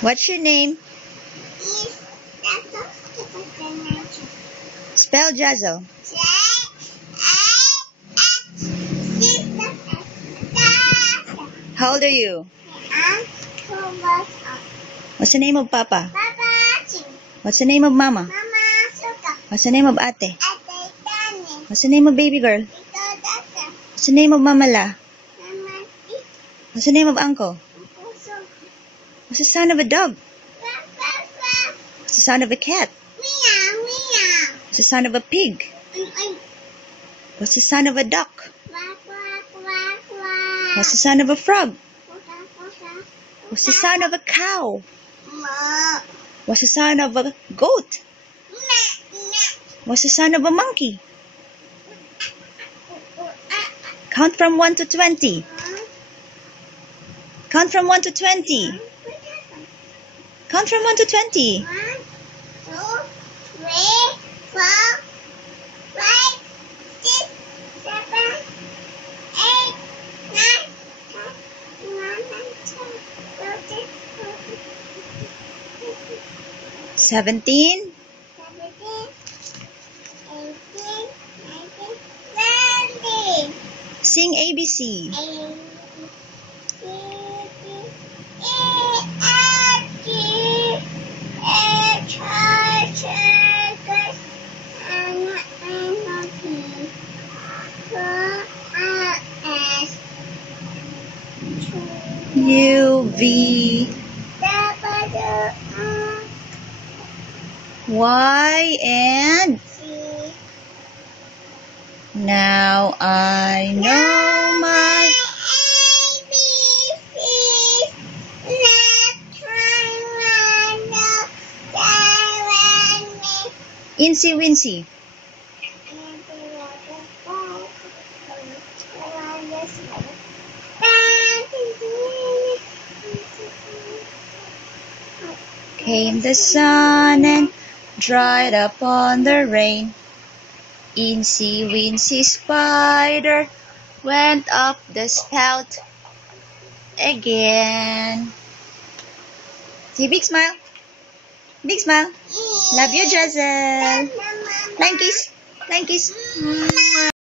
What's your name? Spell Jazzle. How old are you? What's the name of Papa? What's the name of Mama? What's the name of Ate? What's the name of baby girl? What's the name of Mama La? What's the name of Uncle? What's the sound of a dog? What's the sound of a cat? What's the sound of a pig? What's the sound of a duck? What's the sound of a frog? What's the sound of a cow? What's the sound of a goat? What's the sound of a monkey? Count from 1 to 20. Count from 1 to 20. Count from 1 to 20. 1, 2, 3, 4, 5, 6, 7, 8, 9, 10, 11, 12, 13, 14, 17. 17, 18, 19, 20. Sing ABC. U, V, Y, and now I know my Incy Wincy. Came the sun and dried up on the rain. Incy Wincy Spider went up the spout again. See, big smile. Big smile. Love you, Jazzle. Flying kiss. Flying kiss.